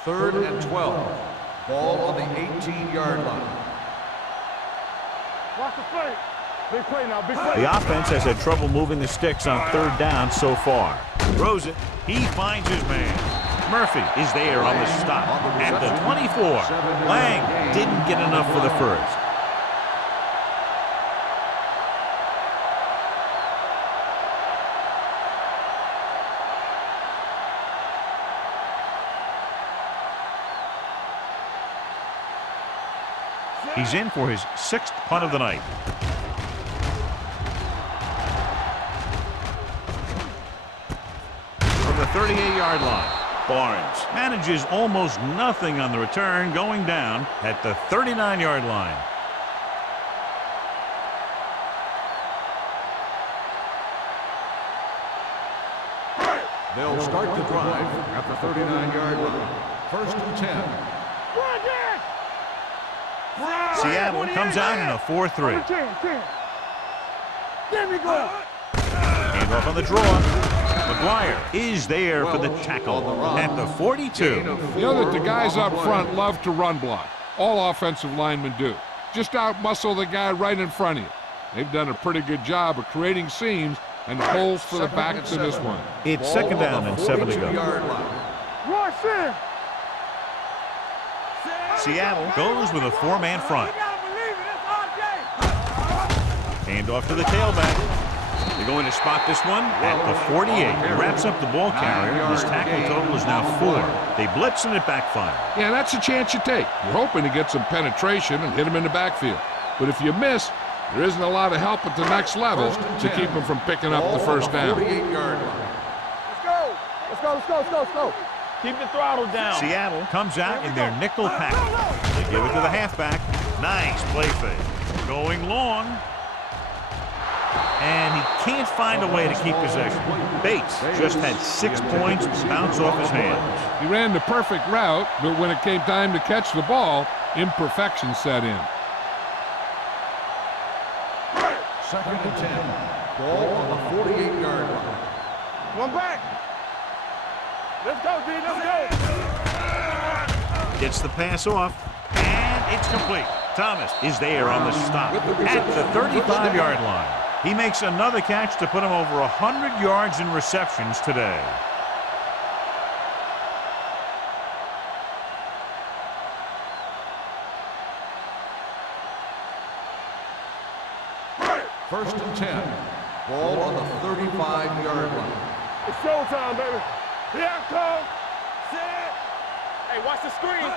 Third and 12. Ball on the 18-yard line. Watch the play. Big play now, big play. The offense has had trouble moving the sticks on third down so far. Throws it. He finds his man. Murphy is there on the stop at the 24. Lang didn't get enough for the first. He's in for his 6th punt of the night. From the 38-yard line, Barnes manages almost nothing on the return, going down at the 39-yard line. They'll start the drive at the 39-yard line. First and 10. Seattle comes out in a 4-3. There we go. Hand off on the draw. McGuire is there for the tackle at the 42. You know that the guys up front love to run block. All offensive linemen do. Just out-muscle the guy right in front of you. They've done a pretty good job of creating seams and holes for the backs in this one. It's second down and 7 to go. Rush in. Seattle goes with a 4-man front. Hand off to the tailback. They're going to spot this one at the 48. It wraps up the ball carrier. His tackle total is now 4. They blitz and it backfires. Yeah, that's a chance you take. You're hoping to get some penetration and hit him in the backfield. But if you miss, there isn't a lot of help at the next level to keep him from picking up the first down. Let's go. Let's go, let's go, let's go, let's go. Keep the throttle down. Seattle comes out in their nickel package. They give it to the halfback. Nice play fake. Going long. And he can't find a way to keep possession. Bates just had 6 points bounce off his hands. He ran the perfect route, but when it came time to catch the ball, imperfection set in. Second and 10. Ball on the 48-yard line. One back. Let's go, D. Let's go. Gets the pass off, and it's complete. Thomas is there on the stop at the 35-yard line. He makes another catch to put him over 100 yards in receptions today. First and 10. Ball on the 35-yard line. It's showtime, baby. Here I come. Set. Hey, watch the screen.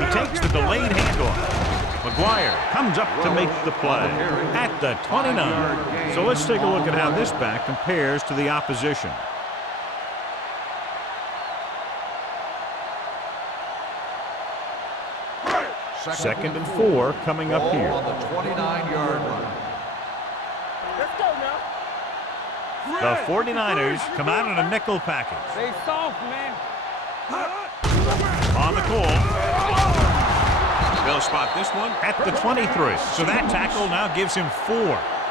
He takes the delayed handoff. McGuire comes up to make the play at the 29. So let's take a look at how this back compares to the opposition. Second and 4 coming up here. On the 29-yard line. Let's go now. The 49ers come out in a nickel package. Stay soft, man. On the call. They'll spot this one at the 23. So that tackle now gives him 4.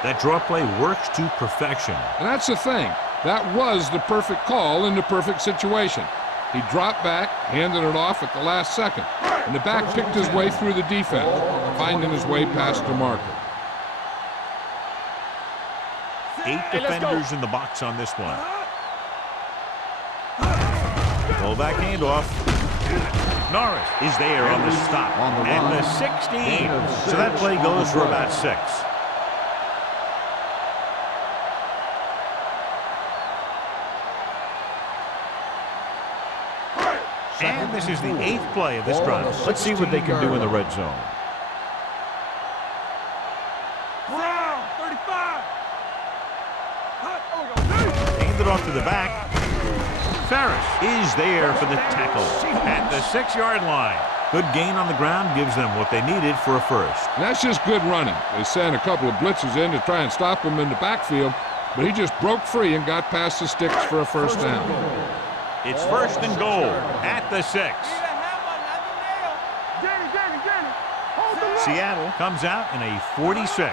That draw play works to perfection. And that's the thing. That was the perfect call in the perfect situation. He dropped back, handed it off at the last second, and the back picked his way through the defense, finding his way past the marker. 8 defenders in the box on this one. Fullback handoff. Norris is there on the stop at the 16. So that play goes for about 6. And this is the 8th play of this drive. Let's see what they can do in the red zone. Brown, 35. Hand it off to the back. Ferris is there for the tackle at the 6-yard line. Good gain on the ground gives them what they needed for a first. And that's just good running. They sent a couple of blitzes in to try and stop him in the backfield, but he just broke free and got past the sticks for a first down. It's first and goal at the 6. Seattle comes out in a 46.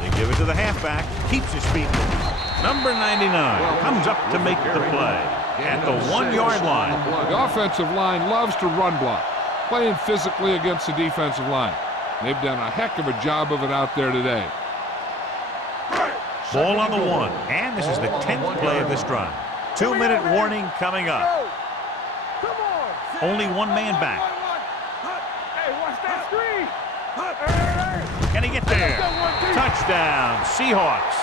They give it to the halfback, keeps his feet. Number 99 comes up to make the play at the 1-yard line. The offensive line loves to run block, playing physically against the defensive line. They've done a heck of a job of it out there today. Ball on the 1, and this is the 10th play of this drive. 2-minute warning coming up. Only one man back. Hey, watch that screen. Can he get there? Touchdown, Seahawks.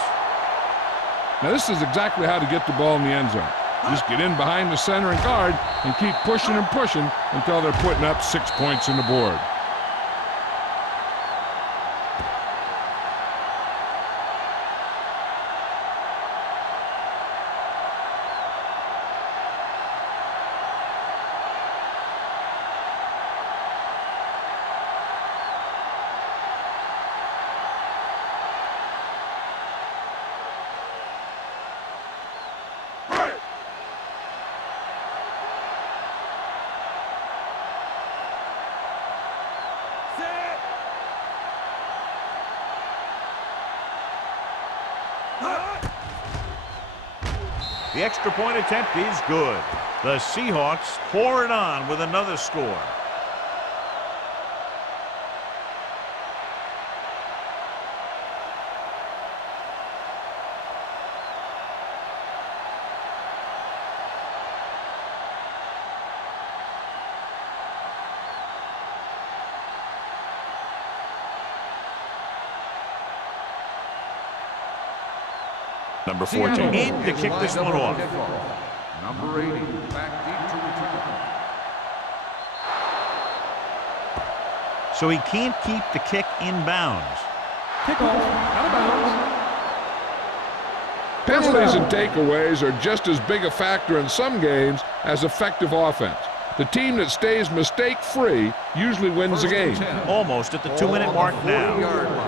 Now this is exactly how to get the ball in the end zone. Just get in behind the center and guard and keep pushing and pushing until they're putting up 6 points on the board. The extra point attempt is good. The Seahawks pour it on with another score. Number 14 in to kick this one off. Number 80, back deep to return. So he can't keep the kick in bounds. Kickoff, out of bounds. Penalties and takeaways are just as big a factor in some games as effective offense. The team that stays mistake-free usually wins the game. Almost at the 2-minute mark now. Yeah,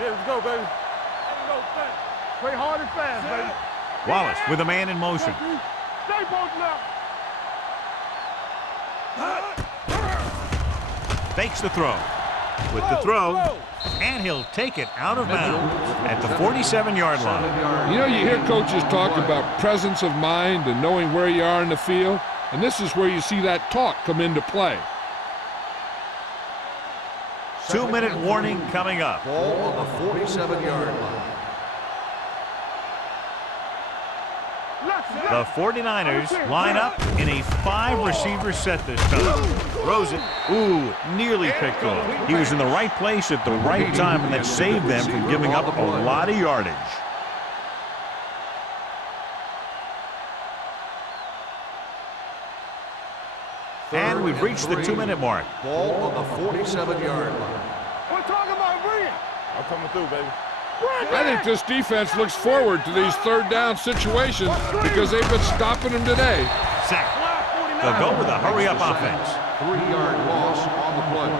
let's go, baby. Play hard and fast, baby. Wallace with a man in motion. Stay posted up. Fakes the throw. With the throw, and he'll take it out of bounds at the 47-yard line. You know, you hear coaches talk about presence of mind and knowing where you are in the field, and this is where you see that talk come into play. 2-minute warning coming up. Ball on the 47-yard line. The 49ers line up in a 5-receiver set this time. Throws it. Ooh, nearly picked off. He was in the right place at the right time, and that saved them from giving up a lot of yardage. And we've reached the 2-minute mark. Ball on the 47-yard line. We're talking about bring it. I'm coming through, baby. I think this defense looks forward to these third-down situations because they've been stopping them today. Sack. They'll go with a hurry-up offense. 3-yard loss on the play.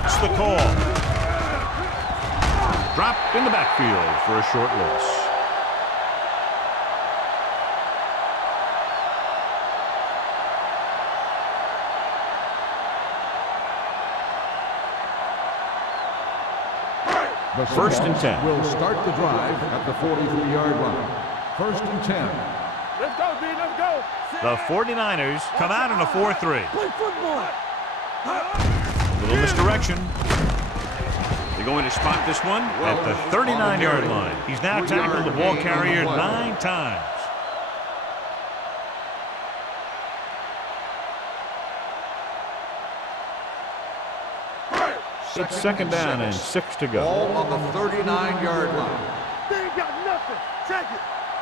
Gets the call. Dropped in the backfield for a short loss. The First and 10. Will start the drive at the 43-yard line. First and 10. Let's go, D. Let's go. The 49ers come out in a 4-3. Play football. Little misdirection. They're going to spot this one at the 39-yard line. He's now tackled the ball carrier 9 times. It's second down and 6 to go. Ball on the 39-yard line. They ain't got nothing. Check it.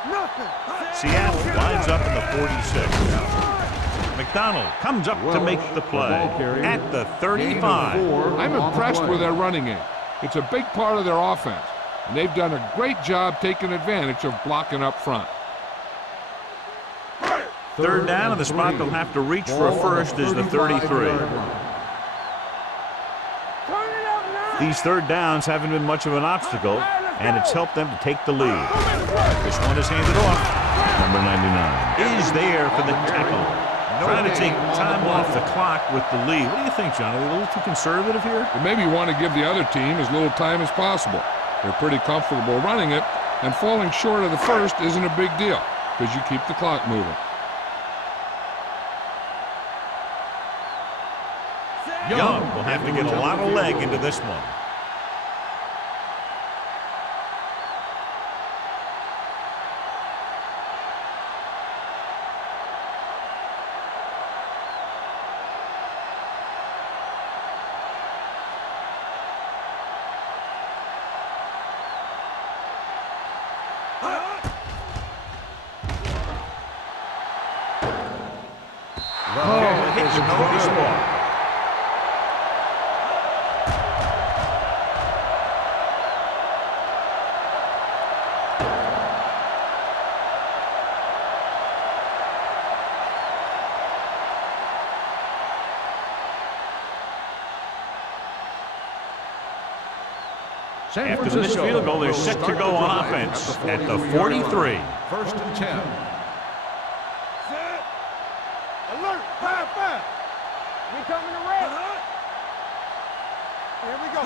Nothing. Seattle lines up in the 46. McDonald comes up to make the play at the 35. I'm impressed with their running game. It's a big part of their offense, and they've done a great job taking advantage of blocking up front. Third down, and the spot they'll have to reach for a first is the 33. These third downs haven't been much of an obstacle, and it's helped them to take the lead. This one is handed off. Number 99 is there for the tackle. Trying to take time off the clock with the lead. What do you think, John? Are they a little too conservative here? They maybe want to give the other team as little time as possible. They're pretty comfortable running it, and falling short of the first isn't a big deal because you keep the clock moving. Young will have to get a lot of leg into this one. Hits no ball. After this field goal, they're set to go on offense at the 43. First and 10. Set. Alert. 5-5. We coming to red. Here we go.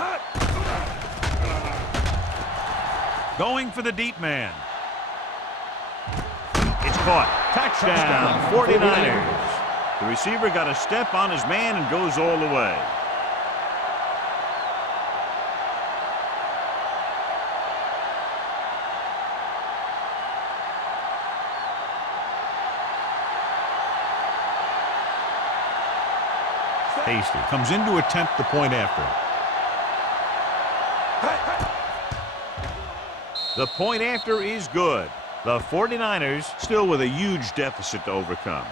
Going for the deep man. It's caught. Touchdown, 49ers. The receiver got a step on his man and goes all the way. Hasty comes in to attempt the point after. The point after is good. The 49ers still with a huge deficit to overcome.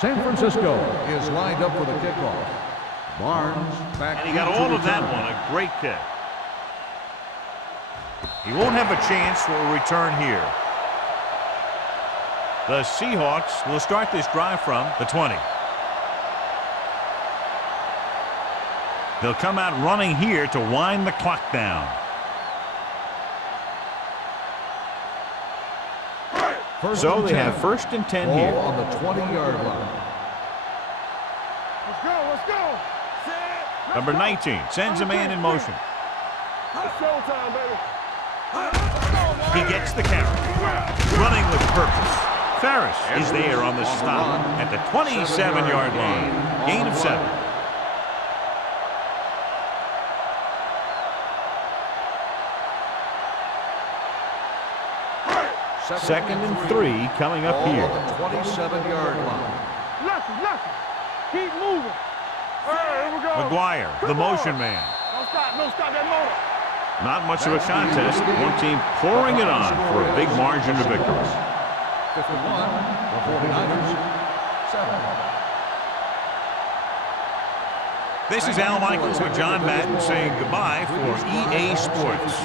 San Francisco is lined up for the kickoff. Barnes back. And he got all of that one. A great kick. He won't have a chance for a return here. The Seahawks will start this drive from the 20. They'll come out running here to wind the clock down. So they have first and 10 Ball here. on the 20-yard line. Let's go. Let's go. Number 19 sends a man in motion. It's showtime, baby. He gets the carry. Running with purpose. Ferris is there on the stop at the 27-yard line. Gain of 7. Second and 3 coming up here. 27-yard line. Lucky. Keep moving. Here we go. McGuire, the motion man. No stop that motor. Not much of a contest. One team pouring it on for a big margin of victory. 51, the 49ers, 7. This is Al Michaels with John Madden saying goodbye for EA Sports.